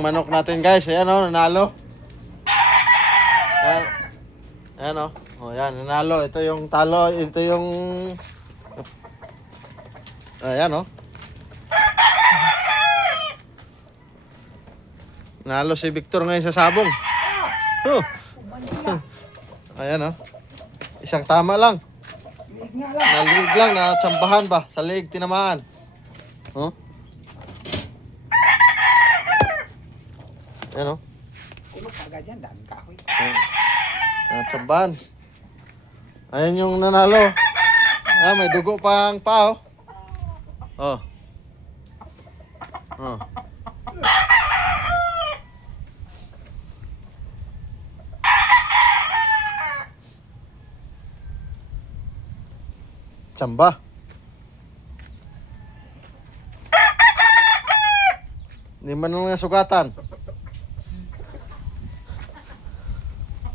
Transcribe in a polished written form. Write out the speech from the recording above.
manok natin guys. Ayan o, nanalo. Ayan o. O yan, nanalo. Ito yung talo. Ito yung... Ayan o. Nanalo si Victor ngayon sa sabong. Ayan o. Isang tama lang. Nalig lang, natsambahan ba? Sa lig, tinamaan. Oh. Ayan o. Kulok agad yan, dami kahoy. Natsambahan. Ayan yung nanalo. Ah, may dugo pang pao. Oh. Oh. Tsamba. Hindi man nung nasugatan.